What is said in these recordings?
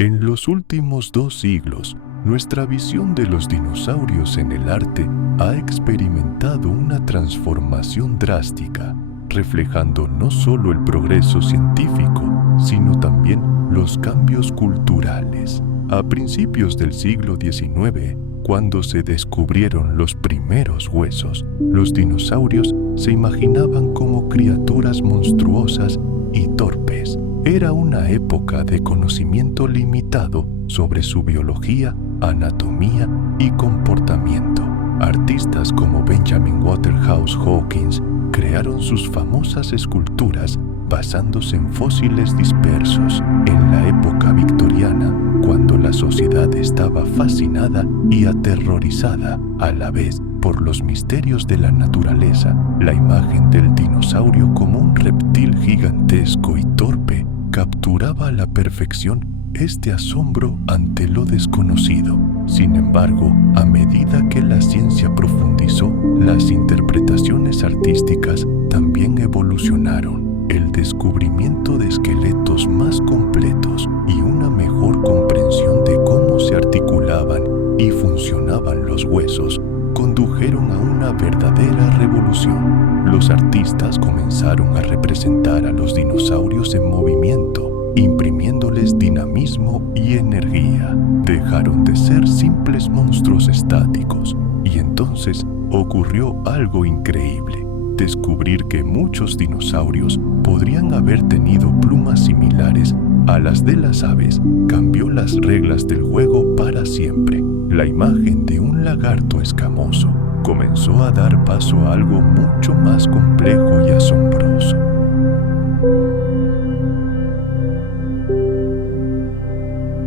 En los últimos 2 siglos, nuestra visión de los dinosaurios en el arte ha experimentado una transformación drástica, reflejando no solo el progreso científico, sino también los cambios culturales. A principios del siglo XIX, cuando se descubrieron los primeros huesos, los dinosaurios se imaginaban como criaturas monstruosas y torpes. Era una época de conocimiento limitado sobre su biología, anatomía y comportamiento. Artistas como Benjamin Waterhouse Hawkins crearon sus famosas esculturas basándose en fósiles dispersos en la época victoriana, cuando la sociedad estaba fascinada y aterrorizada a la vez por los misterios de la naturaleza. La imagen del dinosaurio como un reptil gigantesco y torpe capturaba a la perfección este asombro ante lo desconocido. Sin embargo, a medida que la ciencia profundizó, las interpretaciones artísticas también evolucionaron. El descubrimiento de esqueletos más completos y una mejor comprensión de cómo se articulaban y funcionaban los huesos condujeron a una verdadera revolución. Los artistas comenzaron a representar a los dinosaurios en movimiento, imprimiéndoles dinamismo y energía. Dejaron de ser simples monstruos estáticos, y entonces ocurrió algo increíble. Descubrir que muchos dinosaurios podrían haber tenido plumas similares a las de las aves cambió las reglas del juego para siempre. La imagen de un lagarto escamoso comenzó a dar paso a algo mucho más complejo y asombroso.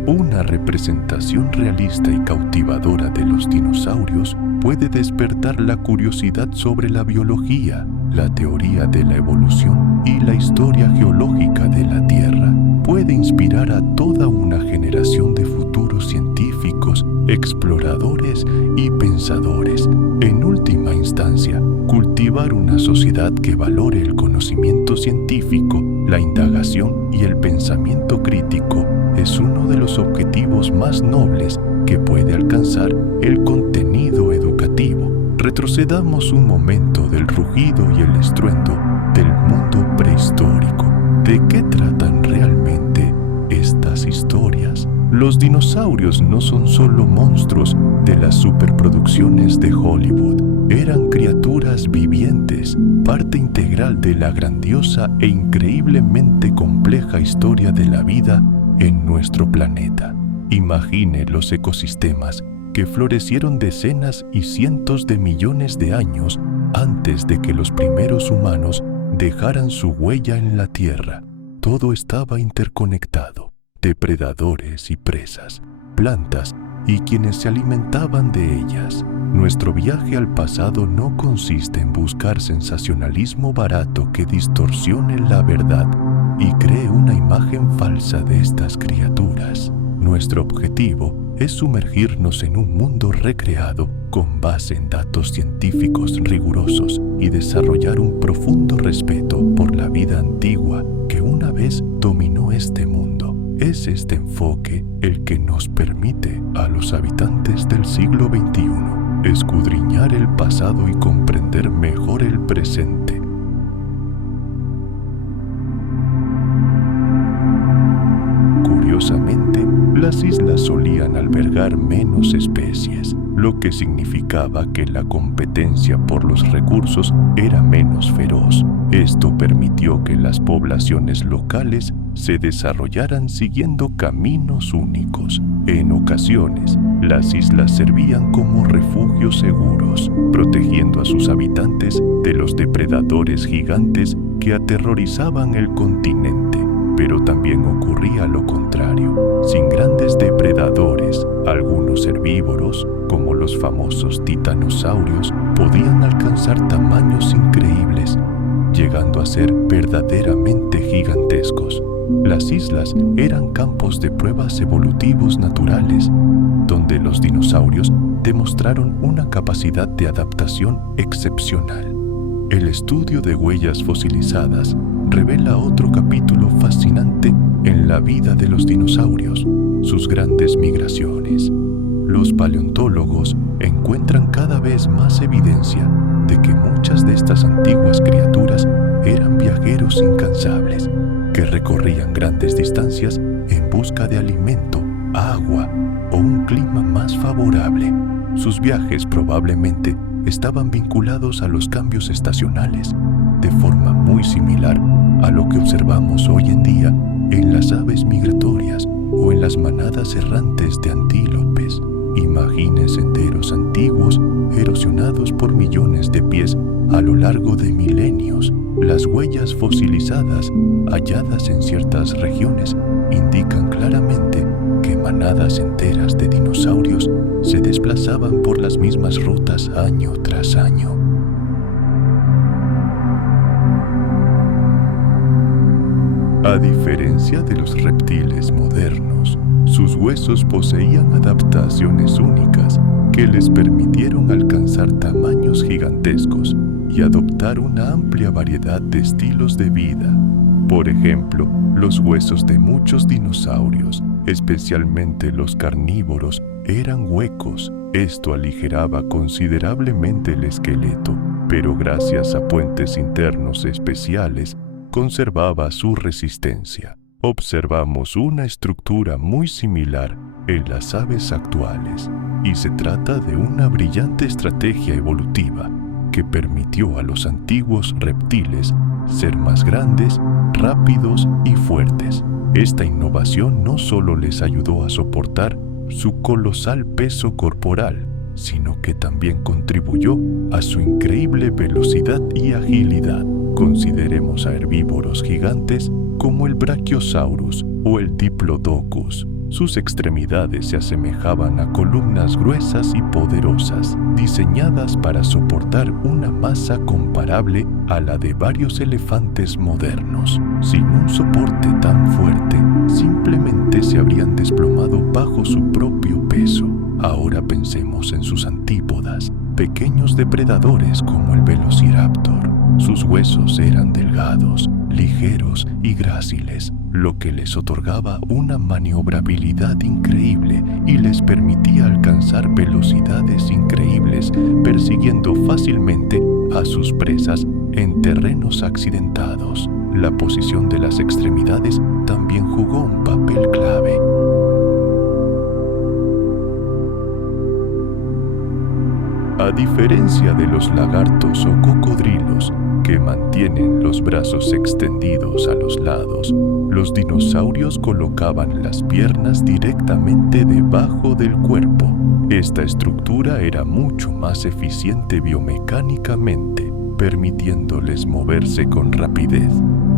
Una representación realista y cautivadora de los dinosaurios puede despertar la curiosidad sobre la biología, la teoría de la evolución y la historia geológica de la Tierra. Puede inspirar a toda una generación de futuros científicos, exploradores y pensadores. En última instancia, cultivar una sociedad que valore el conocimiento científico, la indagación y el pensamiento crítico es uno de los objetivos más nobles que puede alcanzar el contenido educativo. Retrocedamos un momento del rugido y el estruendo del mundo prehistórico. ¿De qué tratan realmente estas historias? Los dinosaurios no son solo monstruos de las superproducciones de Hollywood. Eran criaturas vivientes, parte integral de la grandiosa e increíblemente compleja historia de la vida en nuestro planeta. Imagine los ecosistemas que florecieron decenas y cientos de millones de años antes de que los primeros humanos dejaran su huella en la Tierra. Todo estaba interconectado: depredadores y presas, plantas y quienes se alimentaban de ellas. Nuestro viaje al pasado no consiste en buscar sensacionalismo barato que distorsione la verdad y cree una imagen falsa de estas criaturas. Nuestro objetivo es sumergirnos en un mundo recreado con base en datos científicos rigurosos y desarrollar un profundo respeto por la vida antigua que una vez dominó este mundo. Es este enfoque el que nos permite a los habitantes del siglo XXI escudriñar el pasado y comprender mejor el presente. Curiosamente, las islas solían albergar menos especies, lo que significaba que la competencia por los recursos era menos feroz. Esto permitió que las poblaciones locales se desarrollaran siguiendo caminos únicos. En ocasiones, las islas servían como refugios seguros, protegiendo a sus habitantes de los depredadores gigantes que aterrorizaban el continente. Pero también ocurría lo contrario. Sin grandes depredadores, algunos herbívoros, como los famosos titanosaurios, podían alcanzar tamaños increíbles, llegando a ser verdaderamente gigantescos. Las islas eran campos de pruebas evolutivos naturales, donde los dinosaurios demostraron una capacidad de adaptación excepcional. El estudio de huellas fosilizadas revela otro capítulo fascinante en la vida de los dinosaurios. sus grandes migraciones. Los paleontólogos encuentran cada vez más evidencia de que muchas de estas antiguas criaturas eran viajeros incansables que recorrían grandes distancias en busca de alimento, agua o un clima más favorable. Sus viajes probablemente estaban vinculados a los cambios estacionales, de forma muy similar a lo que observamos hoy en día en las aves migratorias o en las manadas errantes de antílopes. Imagine senderos antiguos erosionados por millones de pies a lo largo de milenios. Las huellas fosilizadas halladas en ciertas regiones indican claramente que manadas enteras de dinosaurios se desplazaban por las mismas rutas año tras año. A diferencia de los reptiles modernos, sus huesos poseían adaptaciones únicas que les permitieron alcanzar tamaños gigantescos y adoptar una amplia variedad de estilos de vida. Por ejemplo, los huesos de muchos dinosaurios, especialmente los carnívoros, eran huecos. Esto aligeraba considerablemente el esqueleto, pero gracias a puentes internos especiales, conservaba su resistencia. Observamos una estructura muy similar en las aves actuales, y se trata de una brillante estrategia evolutiva que permitió a los antiguos reptiles ser más grandes, rápidos y fuertes. Esta innovación no solo les ayudó a soportar su colosal peso corporal, sino que también contribuyó a su increíble velocidad y agilidad. Consideremos a herbívoros gigantes como el Brachiosaurus o el Diplodocus. Sus extremidades se asemejaban a columnas gruesas y poderosas, diseñadas para soportar una masa comparable a la de varios elefantes modernos. Sin un soporte tan fuerte, simplemente se habrían desplomado bajo su propio peso. Ahora pensemos en sus antípodas, pequeños depredadores como el Velociraptor. Sus huesos eran delgados, ligeros y gráciles, lo que les otorgaba una maniobrabilidad increíble y les permitía alcanzar velocidades increíbles, persiguiendo fácilmente a sus presas en terrenos accidentados. La posición de las extremidades también jugó un papel clave. A diferencia de los lagartos o cocodrilos, que mantienen los brazos extendidos a los lados, los dinosaurios colocaban las piernas directamente debajo del cuerpo. Esta estructura era mucho más eficiente biomecánicamente, permitiéndoles moverse con rapidez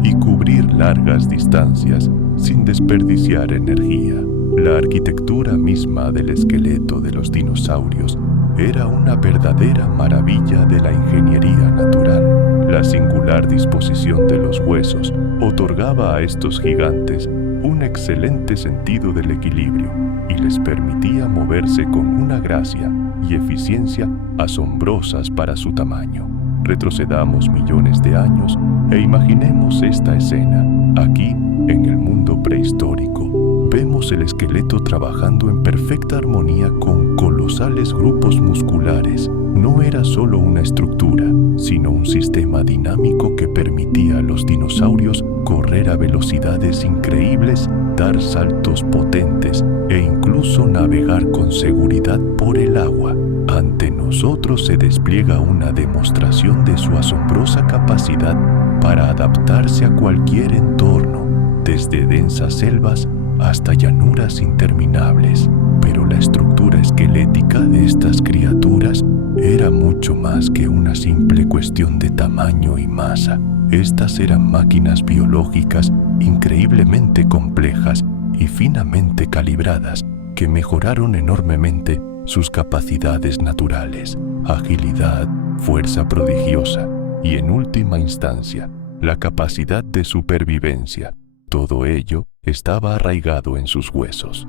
y cubrir largas distancias sin desperdiciar energía. La arquitectura misma del esqueleto de los dinosaurios era una verdadera maravilla de la ingeniería natural. La singular disposición de los huesos otorgaba a estos gigantes un excelente sentido del equilibrio y les permitía moverse con una gracia y eficiencia asombrosas para su tamaño. Retrocedamos millones de años e imaginemos esta escena. Aquí, en el mundo prehistórico, vemos el esqueleto trabajando en perfecta armonía con colosales grupos musculares. No era solo una estructura, sino un sistema dinámico que permitía a los dinosaurios correr a velocidades increíbles, dar saltos potentes e incluso navegar con seguridad por el agua. Ante nosotros se despliega una demostración de su asombrosa capacidad para adaptarse a cualquier entorno, desde densas selvas hasta llanuras interminables. Pero la estructura esquelética de estas criaturas era mucho más que una simple cuestión de tamaño y masa. Estas eran máquinas biológicas increíblemente complejas y finamente calibradas que mejoraron enormemente sus capacidades naturales, agilidad, fuerza prodigiosa y, en última instancia, la capacidad de supervivencia. Todo ello estaba arraigado en sus huesos.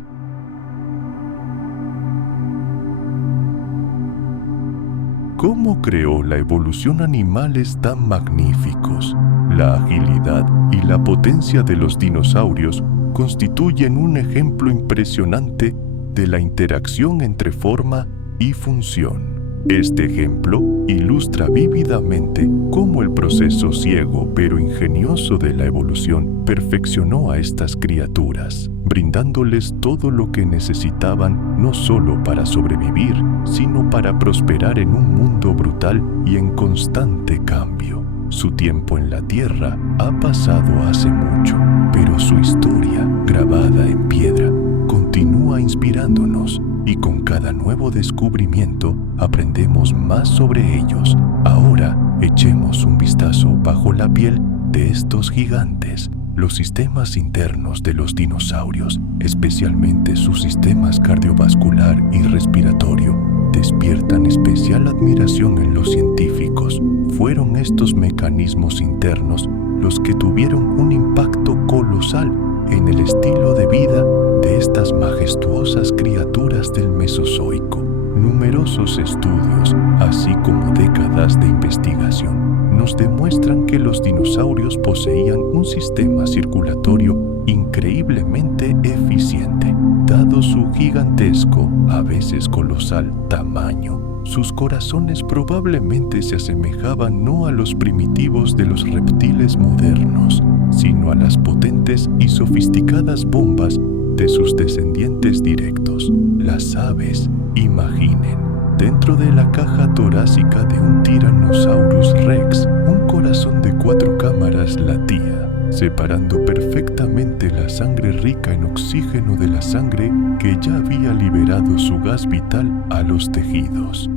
¿Cómo creó la evolución animales tan magníficos? La agilidad y la potencia de los dinosaurios constituyen un ejemplo impresionante de la interacción entre forma y función. Este ejemplo ilustra vívidamente cómo el proceso ciego pero ingenioso de la evolución perfeccionó a estas criaturas, brindándoles todo lo que necesitaban no solo para sobrevivir, sino para prosperar en un mundo brutal y en constante cambio. Su tiempo en la Tierra ha pasado hace mucho, pero su historia, grabada en piedra, continúa inspirándonos, y con cada nuevo descubrimiento aprendemos más sobre ellos. Ahora echemos un vistazo bajo la piel de estos gigantes. Los sistemas internos de los dinosaurios, especialmente sus sistemas cardiovascular y respiratorio, despiertan especial admiración en los científicos. Fueron estos mecanismos internos los que tuvieron un impacto colosal en el estilo de vida de estas majestuosas criaturas del Mesozoico. Numerosos estudios, así como décadas de investigación, nos demuestran que los dinosaurios poseían un sistema circulatorio increíblemente eficiente. Dado su gigantesco, a veces colosal, tamaño, sus corazones probablemente se asemejaban no a los primitivos de los reptiles modernos, sino a las potentes y sofisticadas bombas de sus descendientes directos, las aves. Imaginen, dentro de la caja torácica de un Tyrannosaurus Rex, un corazón de 4 cámaras latía, separando perfectamente la sangre rica en oxígeno de la sangre que ya había liberado su gas vital a los tejidos.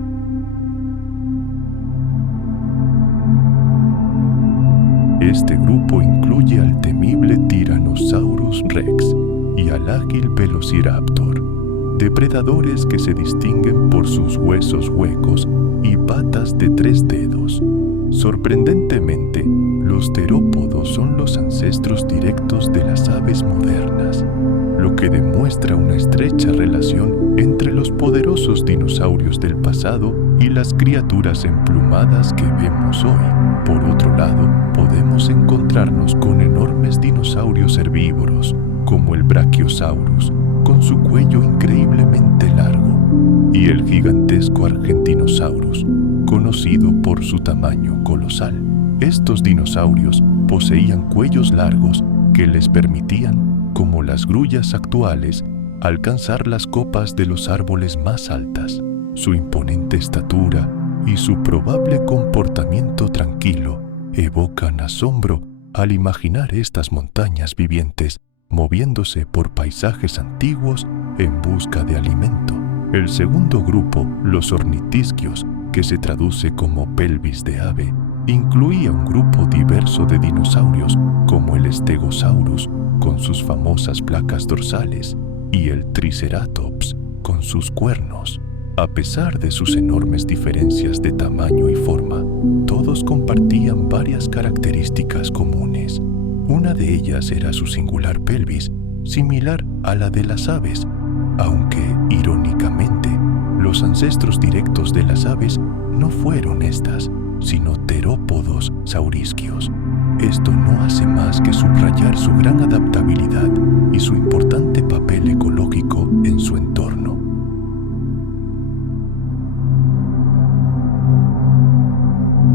Este grupo incluye al temible Tyrannosaurus Rex y al ágil Velociraptor, depredadores que se distinguen por sus huesos huecos y patas de 3 dedos. Sorprendentemente, los terópodos son los ancestros directos de las aves modernas, lo que demuestra una estrecha relación entre los poderosos dinosaurios del pasado y las criaturas emplumadas que vemos hoy. Por otro lado, podemos encontrarnos con enormes dinosaurios herbívoros, como el Brachiosaurus, con su cuello increíblemente largo, y el gigantesco Argentinosaurus, conocido por su tamaño colosal. Estos dinosaurios poseían cuellos largos que les permitían, como las grullas actuales, alcanzar las copas de los árboles más altas. Su imponente estatura y su probable comportamiento tranquilo evocan asombro al imaginar estas montañas vivientes moviéndose por paisajes antiguos en busca de alimento. El segundo grupo, los ornitisquios, que se traduce como pelvis de ave, incluía un grupo diverso de dinosaurios como el Stegosaurus con sus famosas placas dorsales y el Triceratops con sus cuernos. A pesar de sus enormes diferencias de tamaño y forma, todos compartían varias características comunes. Una de ellas era su singular pelvis, similar a la de las aves, aunque, irónicamente, los ancestros directos de las aves no fueron estas, sino terópodos saurisquios. Esto no hace más que subrayar su gran adaptabilidad y su importante papel ecológico en su entorno.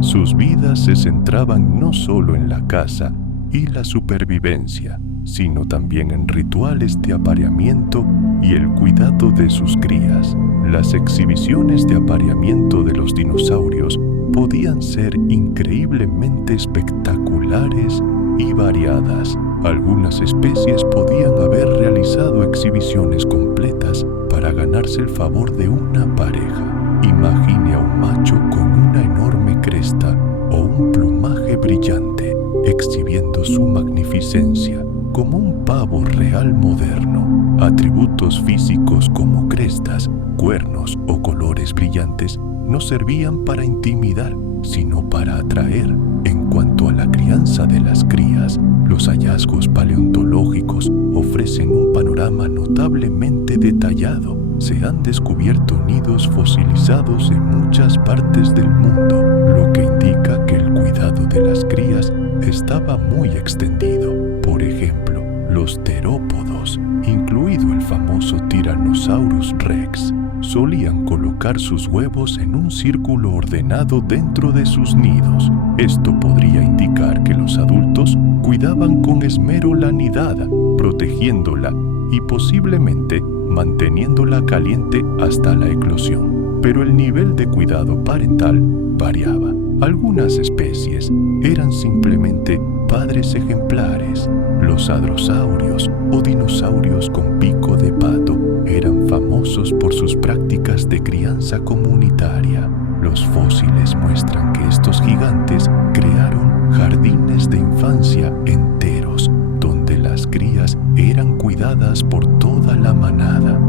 Sus vidas se centraban no solo en la caza y la supervivencia, sino también en rituales de apareamiento y el cuidado de sus crías. Las exhibiciones de apareamiento de los dinosaurios podían ser increíblemente espectaculares y variadas. Algunas especies podían haber realizado exhibiciones completas para ganarse el favor de una pareja. Imagine a un macho con una enorme cresta o un plumaje brillante, exhibiendo su magnificencia como un pavo real moderno. Atributos físicos como crestas, cuernos o colores brillantes no servían para intimidar, sino para atraer. En cuanto a la crianza de las crías, los hallazgos paleontológicos ofrecen un panorama notablemente detallado. Se han descubierto nidos fosilizados en muchas partes del mundo, lo que indica que el cuidado de las crías estaba muy extendido. Por ejemplo, Los terópodos, incluido el famoso Tyrannosaurus rex, solían colocar sus huevos en un círculo ordenado dentro de sus nidos. Esto podría indicar que los adultos cuidaban con esmero la nidada, protegiéndola y posiblemente manteniéndola caliente hasta la eclosión. Pero el nivel de cuidado parental variaba. Algunas especies eran simplemente padres ejemplares. Los hadrosaurios o dinosaurios con pico de pato eran famosos por sus prácticas de crianza comunitaria. Los fósiles muestran que estos gigantes crearon jardines de infancia enteros, donde las crías eran cuidadas por toda la manada.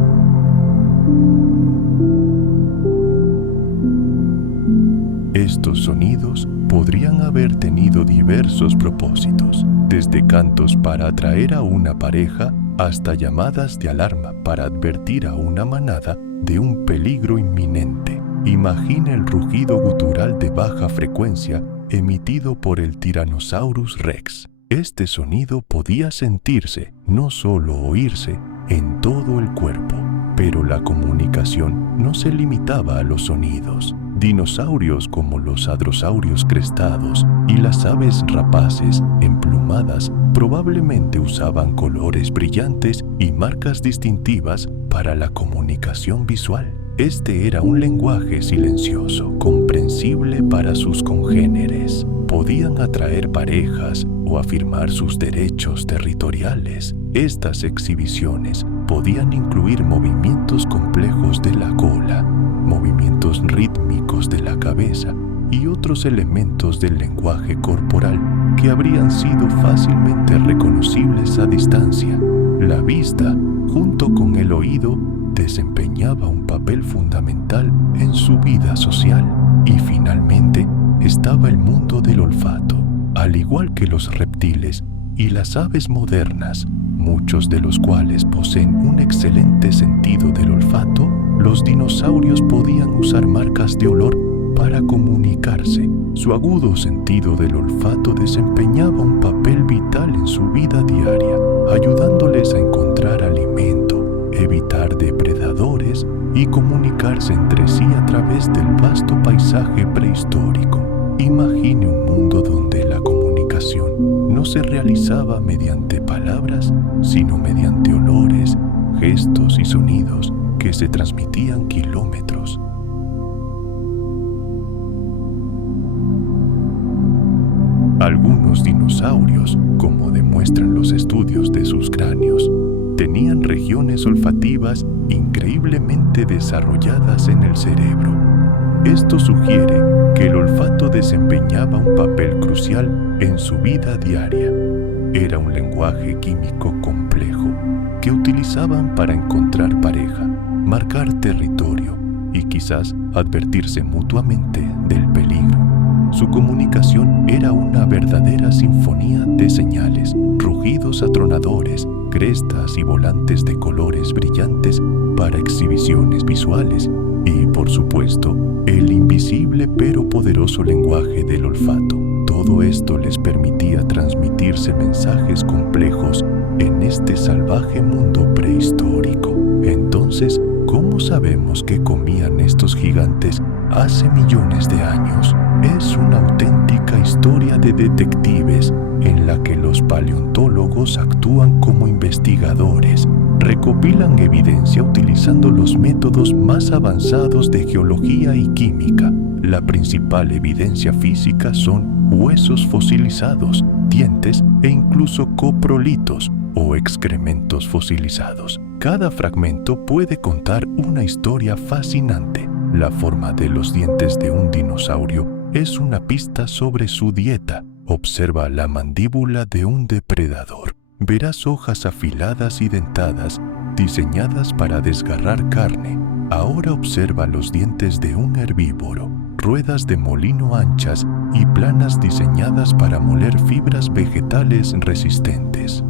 Estos sonidos podrían haber tenido diversos propósitos, desde cantos para atraer a una pareja hasta llamadas de alarma para advertir a una manada de un peligro inminente. Imagina el rugido gutural de baja frecuencia emitido por el Tyrannosaurus rex. Este sonido podía sentirse, no solo oírse, en todo el cuerpo. Pero la comunicación no se limitaba a los sonidos. Dinosaurios como los hadrosaurios crestados y las aves rapaces emplumadas probablemente usaban colores brillantes y marcas distintivas para la comunicación visual. Este era un lenguaje silencioso, comprensible para sus congéneres. Podían atraer parejas o afirmar sus derechos territoriales. Estas exhibiciones podían incluir movimientos complejos de la cola, movimientos rítmicos de la cabeza y otros elementos del lenguaje corporal que habrían sido fácilmente reconocibles a distancia. La vista, junto con el oído, desempeñaba un papel fundamental en su vida social. Y finalmente estaba el mundo del olfato. Al igual que los reptiles y las aves modernas, muchos de los cuales poseen un excelente sentido del olfato, los dinosaurios podían usar marcas de olor para comunicarse. Su agudo sentido del olfato desempeñaba un papel vital en su vida diaria, ayudándoles a encontrar alimento, evitar depredadores y comunicarse entre sí a través del vasto paisaje prehistórico. Imagine un mundo donde la comunicación no se realizaba mediante palabras, sino mediante olores, gestos y sonidos que se transmitían kilómetros. Algunos dinosaurios, como demuestran los estudios de sus cráneos, tenían regiones olfativas increíblemente desarrolladas en el cerebro. Esto sugiere que el olfato desempeñaba un papel crucial en su vida diaria. Era un lenguaje químico complejo que utilizaban para encontrar pareja, marcar territorio y quizás advertirse mutuamente del peligro. Su comunicación era una verdadera sinfonía de señales, rugidos atronadores, crestas y volantes de colores brillantes para exhibiciones visuales y, por supuesto, el invisible pero poderoso lenguaje del olfato. Todo esto les permitía transmitirse mensajes complejos en este salvaje mundo prehistórico. Entonces, ¿cómo sabemos qué comían estos gigantes hace millones de años? Es una auténtica historia de detectives en la que los paleontólogos actúan como investigadores, recopilan evidencia utilizando los métodos más avanzados de geología y química. La principal evidencia física son huesos fosilizados, dientes e incluso coprolitos o excrementos fosilizados. Cada fragmento puede contar una historia fascinante. La forma de los dientes de un dinosaurio es una pista sobre su dieta. Observa la mandíbula de un depredador. Verás hojas afiladas y dentadas, diseñadas para desgarrar carne. Ahora observa los dientes de un herbívoro. Ruedas de molino anchas y planas diseñadas para moler fibras vegetales resistentes.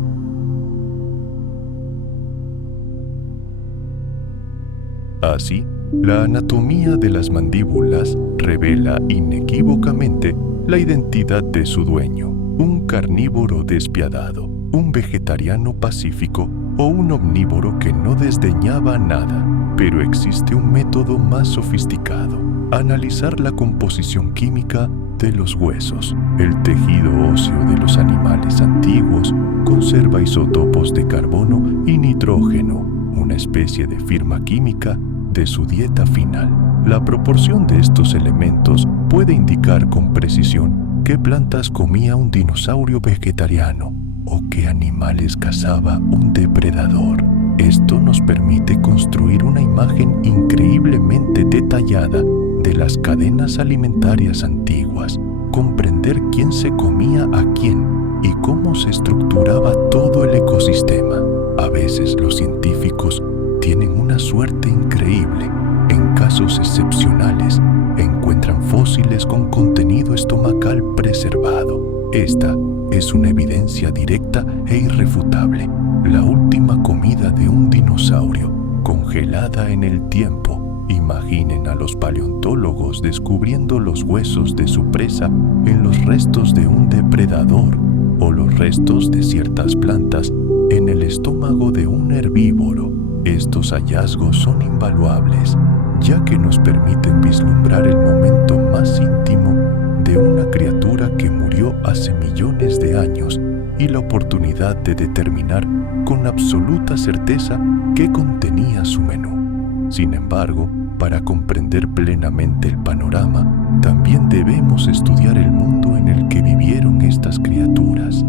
Así, la anatomía de las mandíbulas revela inequívocamente la identidad de su dueño, un carnívoro despiadado, un vegetariano pacífico o un omnívoro que no desdeñaba nada. Pero existe un método más sofisticado: analizar la composición química de los huesos. El tejido óseo de los animales antiguos conserva isótopos de carbono y nitrógeno, una especie de firma química de su dieta final. La proporción de estos elementos puede indicar con precisión qué plantas comía un dinosaurio vegetariano o qué animales cazaba un depredador. Esto nos permite construir una imagen increíblemente detallada de las cadenas alimentarias antiguas, comprender quién se comía a quién y cómo se estructuraba todo el ecosistema. A veces los científicos tienen una suerte increíble. En casos excepcionales, encuentran fósiles con contenido estomacal preservado. Esta es una evidencia directa e irrefutable. La última comida de un dinosaurio, congelada en el tiempo. Imaginen a los paleontólogos descubriendo los huesos de su presa en los restos de un depredador o los restos de ciertas plantas en el estómago de un herbívoro. Estos hallazgos son invaluables, ya que nos permiten vislumbrar el momento más íntimo de una criatura que murió hace millones de años y la oportunidad de determinar con absoluta certeza qué contenía su menú. Sin embargo, para comprender plenamente el panorama, también debemos estudiar el mundo en el que vivieron estas criaturas.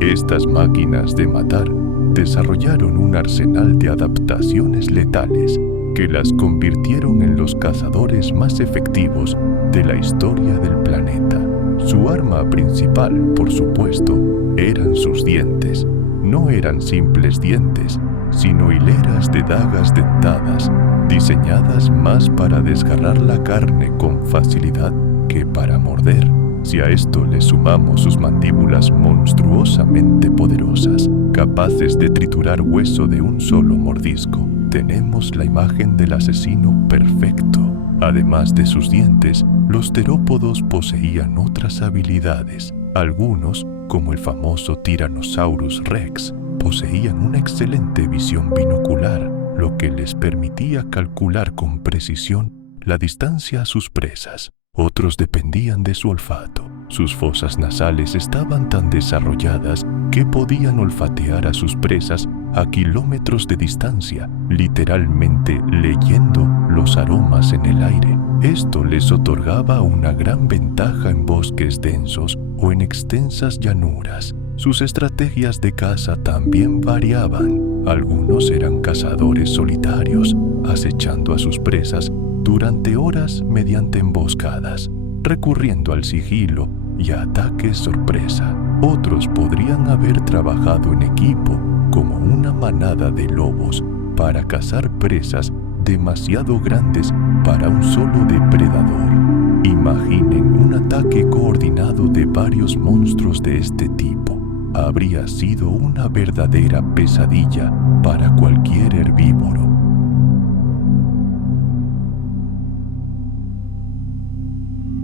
Estas máquinas de matar desarrollaron un arsenal de adaptaciones letales que las convirtieron en los cazadores más efectivos de la historia del planeta. Su arma principal, por supuesto, eran sus dientes. No eran simples dientes, sino hileras de dagas dentadas, diseñadas más para desgarrar la carne con facilidad que para morder. Si a esto le sumamos sus mandíbulas monstruosamente poderosas, capaces de triturar hueso de un solo mordisco, tenemos la imagen del asesino perfecto. Además de sus dientes, los terópodos poseían otras habilidades. Algunos, como el famoso Tyrannosaurus Rex, poseían una excelente visión binocular, lo que les permitía calcular con precisión la distancia a sus presas. Otros dependían de su olfato. Sus fosas nasales estaban tan desarrolladas que podían olfatear a sus presas a kilómetros de distancia, literalmente leyendo los aromas en el aire. Esto les otorgaba una gran ventaja en bosques densos o en extensas llanuras. Sus estrategias de caza también variaban. Algunos eran cazadores solitarios, acechando a sus presas durante horas mediante emboscadas, recurriendo al sigilo y a ataques sorpresa. Otros podrían haber trabajado en equipo como una manada de lobos para cazar presas demasiado grandes para un solo depredador. Imaginen un ataque coordinado de varios monstruos de este tipo. Habría sido una verdadera pesadilla para cualquier herbívoro.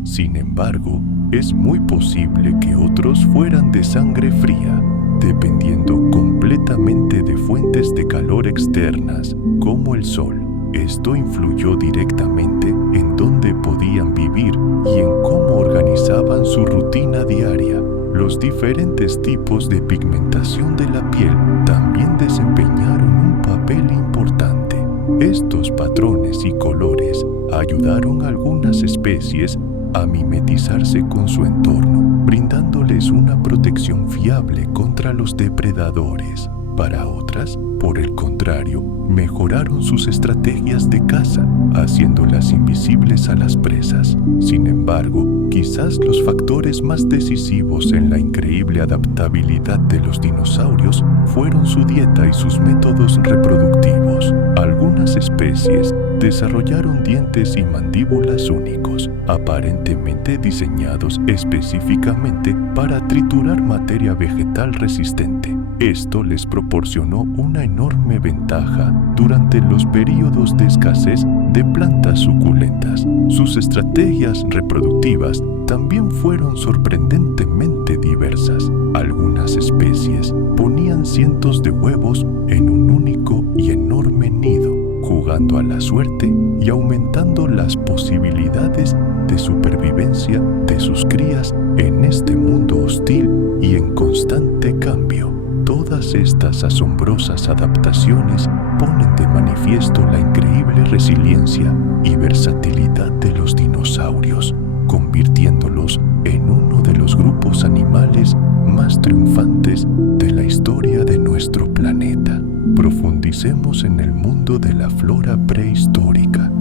Sin embargo, es muy posible que otros fueran de sangre fría, dependiendo completamente de fuentes de calor externas, como el sol. Esto influyó directamente en dónde podían vivir y en cómo organizaban su rutina diaria. Los diferentes tipos de pigmentación de la piel también desempeñaron un papel importante. Estos patrones y colores ayudaron a algunas especies a mimetizarse con su entorno, brindándoles una protección fiable contra los depredadores. Para otras, por el contrario, mejoraron sus estrategias de caza, haciéndolas invisibles a las presas. Sin embargo, quizás los factores más decisivos en la increíble adaptabilidad de los dinosaurios fueron su dieta y sus métodos reproductivos. Algunas especies desarrollaron dientes y mandíbulas únicos, aparentemente diseñados específicamente para triturar materia vegetal resistente. Esto les proporcionó una enorme ventaja durante los períodos de escasez de plantas suculentas. Sus estrategias reproductivas también fueron sorprendentemente diversas. Algunas especies ponían cientos de huevos en un único y enorme nido, jugando a la suerte y aumentando las posibilidades de supervivencia de sus crías en este mundo hostil y en constante cambio. Todas estas asombrosas adaptaciones ponen de manifiesto la increíble resiliencia y versatilidad de los dinosaurios, convirtiéndolos en uno de los grupos animales más triunfantes de la historia de nuestro planeta. Profundicemos en el mundo de la flora prehistórica.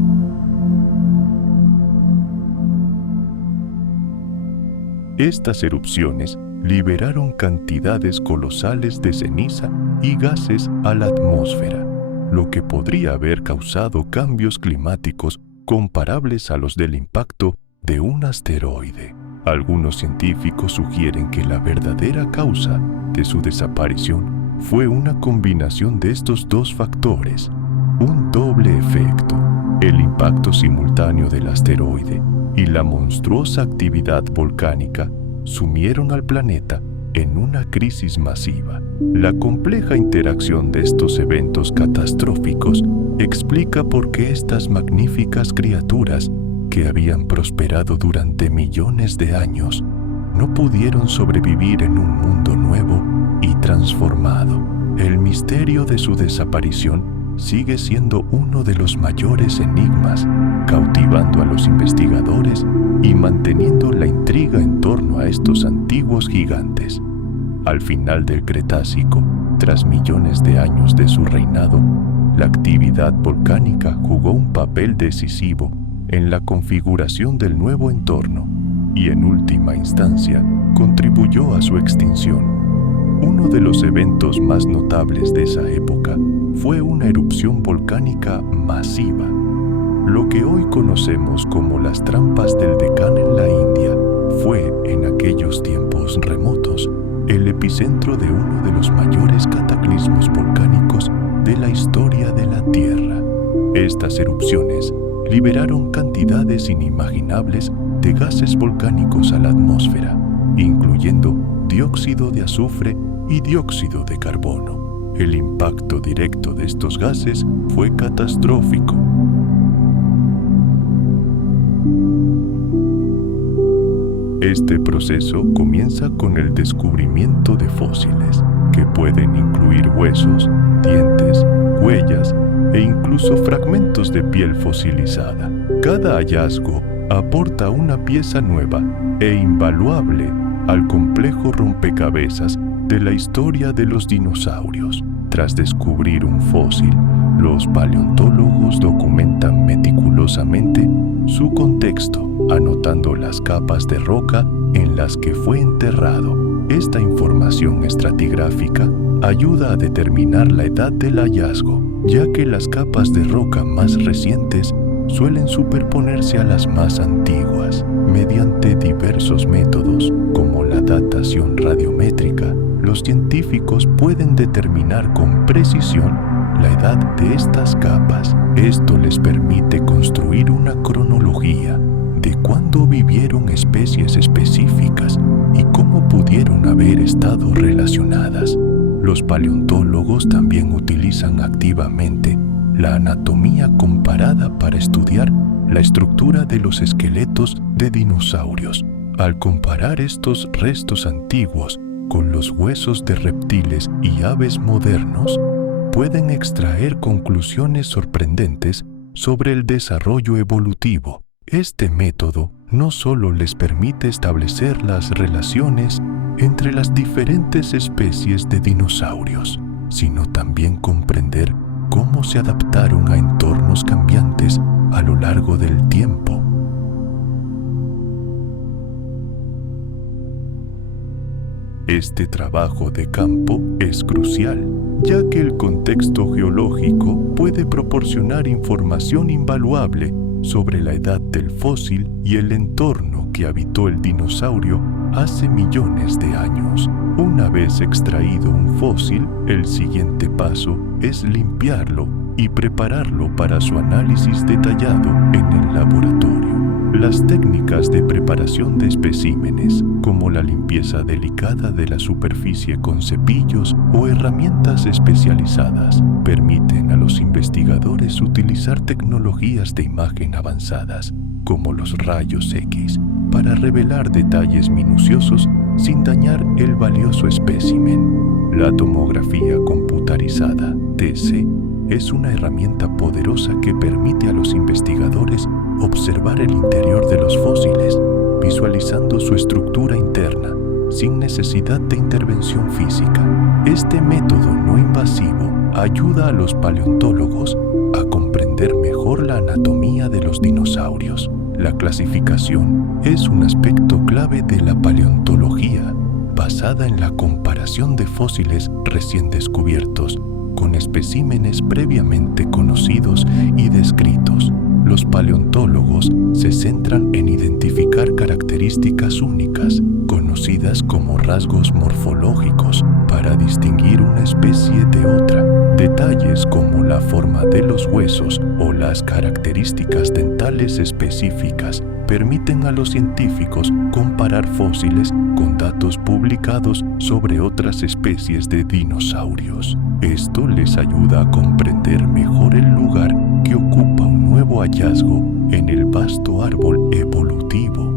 Estas erupciones liberaron cantidades colosales de ceniza y gases a la atmósfera, lo que podría haber causado cambios climáticos comparables a los del impacto de un asteroide. Algunos científicos sugieren que la verdadera causa de su desaparición fue una combinación de estos dos factores, un doble efecto: el impacto simultáneo del asteroide y la monstruosa actividad volcánica sumieron al planeta en una crisis masiva. La compleja interacción de estos eventos catastróficos explica por qué estas magníficas criaturas, que habían prosperado durante millones de años, no pudieron sobrevivir en un mundo nuevo y transformado. El misterio de su desaparición sigue siendo uno de los mayores enigmas, cautivando a los investigadores y manteniendo la intriga en torno a estos antiguos gigantes. Al final del Cretácico, tras millones de años de su reinado, la actividad volcánica jugó un papel decisivo en la configuración del nuevo entorno y, en última instancia, contribuyó a su extinción. Uno de los eventos más notables de esa época fue una erupción volcánica masiva. Lo que hoy conocemos como las trampas del Deccan en la India fue, en aquellos tiempos remotos, el epicentro de uno de los mayores cataclismos volcánicos de la historia de la Tierra. Estas erupciones liberaron cantidades inimaginables de gases volcánicos a la atmósfera, incluyendo dióxido de azufre y dióxido de carbono. El impacto directo de estos gases fue catastrófico. Este proceso comienza con el descubrimiento de fósiles, que pueden incluir huesos, dientes, huellas e incluso fragmentos de piel fosilizada. Cada hallazgo aporta una pieza nueva e invaluable al complejo rompecabezas de la historia de los dinosaurios. Tras descubrir un fósil, los paleontólogos documentan meticulosamente su contexto, anotando las capas de roca en las que fue enterrado. Esta información estratigráfica ayuda a determinar la edad del hallazgo, ya que las capas de roca más recientes suelen superponerse a las más antiguas. Mediante diversos métodos, como la datación radiométrica, los científicos pueden determinar con precisión la edad de estas capas. Esto les permite construir una cronología de cuándo vivieron especies específicas y cómo pudieron haber estado relacionadas. Los paleontólogos también utilizan activamente la anatomía comparada para estudiar la estructura de los esqueletos de dinosaurios. Al comparar estos restos antiguos con los huesos de reptiles y aves modernos, pueden extraer conclusiones sorprendentes sobre el desarrollo evolutivo. Este método no solo les permite establecer las relaciones entre las diferentes especies de dinosaurios, sino también comprender cómo se adaptaron a entornos cambiantes a lo largo del tiempo. Este trabajo de campo es crucial, ya que el contexto geológico puede proporcionar información invaluable sobre la edad del fósil y el entorno que habitó el dinosaurio hace millones de años. Una vez extraído un fósil, el siguiente paso es limpiarlo y prepararlo para su análisis detallado en el laboratorio. Las técnicas de preparación de especímenes, como la limpieza delicada de la superficie con cepillos o herramientas especializadas, permiten a los investigadores utilizar tecnologías de imagen avanzadas, como los rayos X, para revelar detalles minuciosos sin dañar el valioso espécimen. La tomografía computarizada, TC, es una herramienta poderosa que permite a los investigadores observar el interior de los fósiles, visualizando su estructura interna, sin necesidad de intervención física. Este método no invasivo ayuda a los paleontólogos a comprender mejor la anatomía de los dinosaurios. La clasificación es un aspecto clave de la paleontología, basada en la comparación de fósiles recién descubiertos con especímenes previamente conocidos y descritos. Los paleontólogos se centran en identificar características únicas, conocidas como rasgos morfológicos, para distinguir una especie de otra. Detalles como la forma de los huesos o las características dentales específicas permiten a los científicos comparar fósiles con datos publicados sobre otras especies de dinosaurios. Esto les ayuda a comprender mejor el lugar que ocupa un nuevo hallazgo en el vasto árbol evolutivo.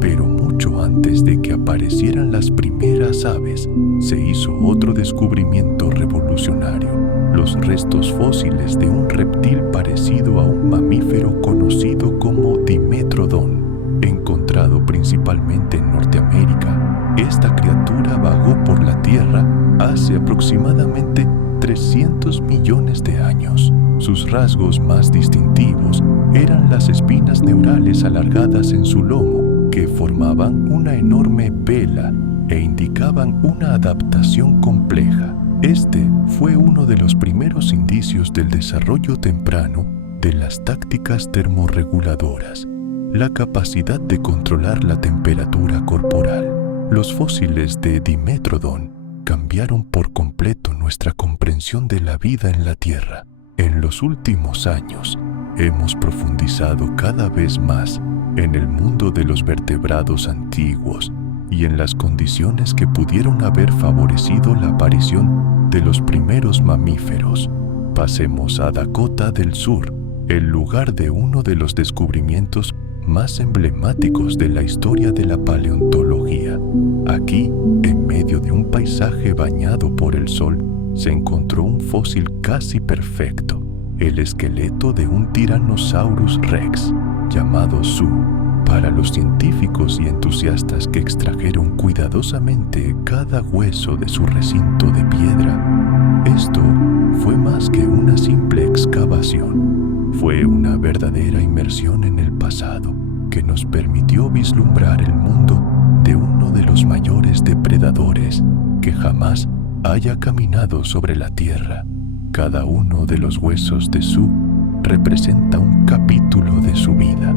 Pero mucho antes de que aparecieran las primeras aves, se hizo otro descubrimiento revolucionario: los restos fósiles de un reptil parecido a un mamífero conocido como Dimetrodon, encontrado principalmente en Norteamérica. Esta criatura vagó por la Tierra hace aproximadamente 300 millones de años. Sus rasgos más distintivos eran las espinas neurales alargadas en su lomo, que formaban una enorme vela e indicaban una adaptación compleja. Este fue uno de los primeros indicios del desarrollo temprano de las tácticas termorreguladoras, la capacidad de controlar la temperatura corporal. Los fósiles de Dimetrodon cambiaron por completo nuestra comprensión de la vida en la Tierra. En los últimos años, hemos profundizado cada vez más en el mundo de los vertebrados antiguos y en las condiciones que pudieron haber favorecido la aparición de los primeros mamíferos. Pasemos a Dakota del Sur, el lugar de uno de los descubrimientos más emblemáticos de la historia de la paleontología. Aquí, en medio de un paisaje bañado por el sol, se encontró un fósil casi perfecto, el esqueleto de un Tyrannosaurus rex, llamado Su. Para los científicos y entusiastas que extrajeron cuidadosamente cada hueso de su recinto de piedra, esto fue más que una simple excavación. Fue una verdadera inmersión en el pasado que nos permitió vislumbrar el mundo de uno de los mayores depredadores que jamás haya caminado sobre la Tierra. Cada uno de los huesos de Su representa un capítulo de su vida.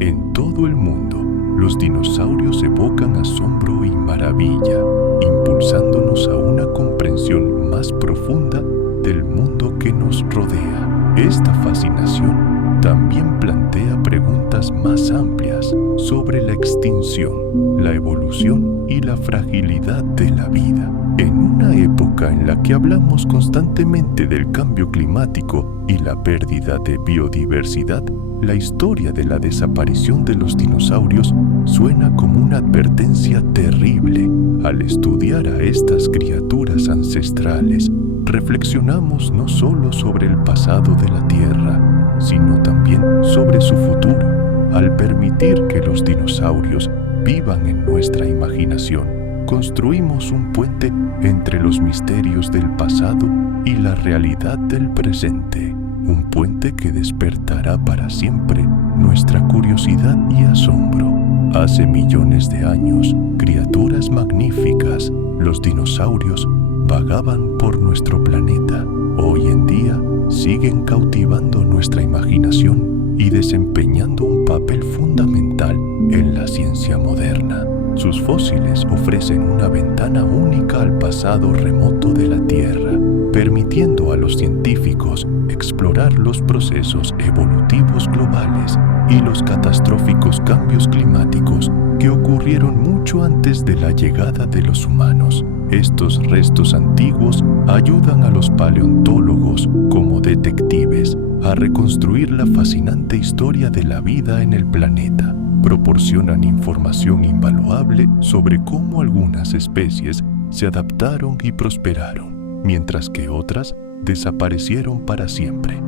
En todo el mundo, los dinosaurios evocan asombro y maravilla, impulsándonos a una comprensión más profunda del mundo que nos rodea. Esta fascinación también plantea preguntas más amplias sobre la extinción, la evolución y la fragilidad de la vida. En una época en la que hablamos constantemente del cambio climático y la pérdida de biodiversidad, la historia de la desaparición de los dinosaurios suena como una advertencia terrible. Al estudiar a estas criaturas ancestrales, reflexionamos no solo sobre el pasado de la Tierra, sino también sobre su futuro. Al permitir que los dinosaurios vivan en nuestra imaginación, construimos un puente entre los misterios del pasado y la realidad del presente, un puente que despertará para siempre nuestra curiosidad y asombro. Hace millones de años, criaturas magníficas, los dinosaurios, vagaban por nuestro planeta. Hoy en día siguen cautivando nuestra imaginación y desempeñando un papel fundamental en la ciencia moderna. Sus fósiles ofrecen una ventana única al pasado remoto de la Tierra, permitiendo a los científicos explorar los procesos evolutivos globales y los catastróficos cambios climáticos que ocurrieron mucho antes de la llegada de los humanos. Estos restos antiguos ayudan a los paleontólogos como detectives a reconstruir la fascinante historia de la vida en el planeta. Proporcionan información invaluable sobre cómo algunas especies se adaptaron y prosperaron, mientras que otras desaparecieron para siempre.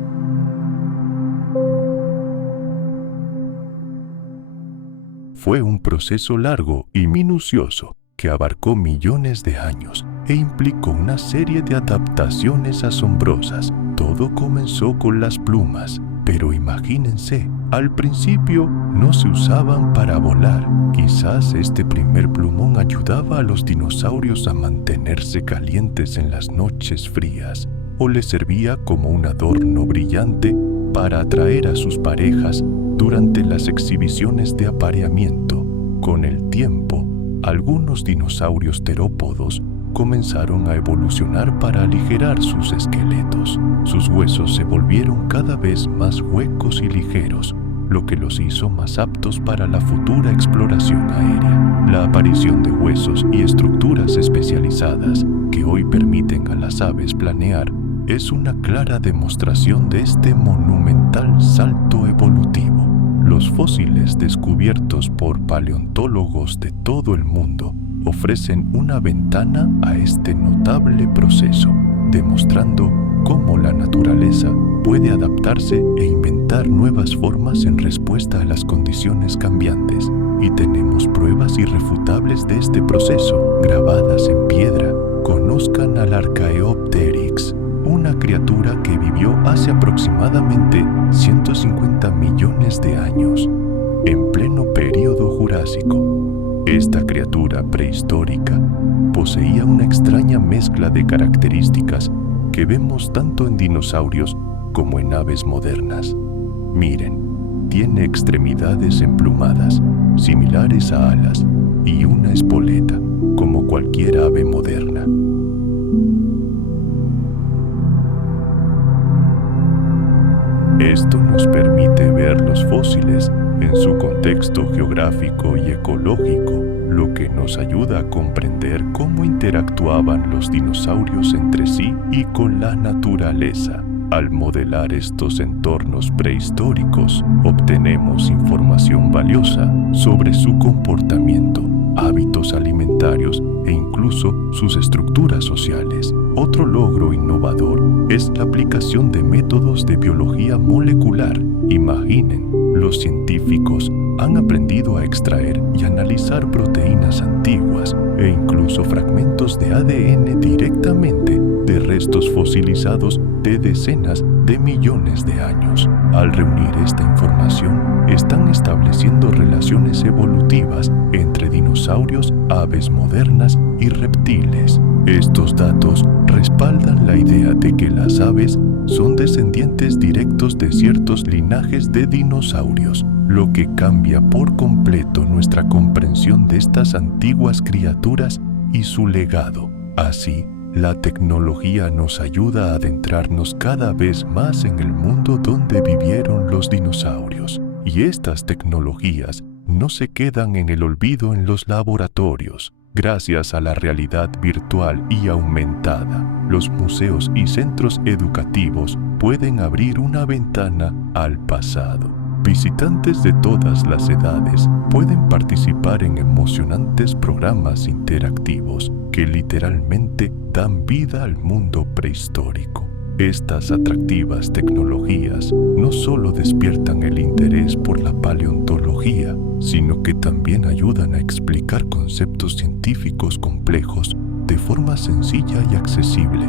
Fue un proceso largo y minucioso que abarcó millones de años e implicó una serie de adaptaciones asombrosas. Todo comenzó con las plumas, pero imagínense, al principio no se usaban para volar. Quizás este primer plumón ayudaba a los dinosaurios a mantenerse calientes en las noches frías, o les servía como un adorno brillante para atraer a sus parejas durante las exhibiciones de apareamiento. Con el tiempo, algunos dinosaurios terópodos comenzaron a evolucionar para aligerar sus esqueletos. Sus huesos se volvieron cada vez más huecos y ligeros, lo que los hizo más aptos para la futura exploración aérea. La aparición de huesos y estructuras especializadas que hoy permiten a las aves planear es una clara demostración de este monumental salto evolutivo. Los fósiles descubiertos por paleontólogos de todo el mundo ofrecen una ventana a este notable proceso, demostrando cómo la naturaleza puede adaptarse e inventar nuevas formas en respuesta a las condiciones cambiantes. Y tenemos pruebas irrefutables de este proceso, grabadas en piedra. Conozcan al Archaeopteryx, una criatura que vivió hace aproximadamente 150 millones de años, en pleno período Jurásico. Esta criatura prehistórica poseía una extraña mezcla de características que vemos tanto en dinosaurios como en aves modernas. Miren, tiene extremidades emplumadas, similares a alas, y una espoleta, como cualquier ave moderna. Esto nos permite ver los fósiles en su contexto geográfico y ecológico, lo que nos ayuda a comprender cómo interactuaban los dinosaurios entre sí y con la naturaleza. Al modelar estos entornos prehistóricos, obtenemos información valiosa sobre su comportamiento, hábitos alimentarios e incluso sus estructuras sociales. Otro logro innovador es la aplicación de métodos de biología molecular. Imaginen, los científicos han aprendido a extraer y analizar proteínas antiguas e incluso fragmentos de ADN directamente de restos fosilizados de decenas de millones de años. Al reunir esta información, están estableciendo relaciones evolutivas entre dinosaurios, aves modernas y reptiles. Estos datos respaldan la idea de que las aves son descendientes directos de ciertos linajes de dinosaurios, lo que cambia por completo nuestra comprensión de estas antiguas criaturas y su legado. Así, la tecnología nos ayuda a adentrarnos cada vez más en el mundo donde vivieron los dinosaurios. Y estas tecnologías no se quedan en el olvido en los laboratorios. Gracias a la realidad virtual y aumentada, los museos y centros educativos pueden abrir una ventana al pasado. Visitantes de todas las edades pueden participar en emocionantes programas interactivos que literalmente dan vida al mundo prehistórico. Estas atractivas tecnologías no solo despiertan el interés por la paleontología, sino que también ayudan a explicar conceptos científicos complejos de forma sencilla y accesible.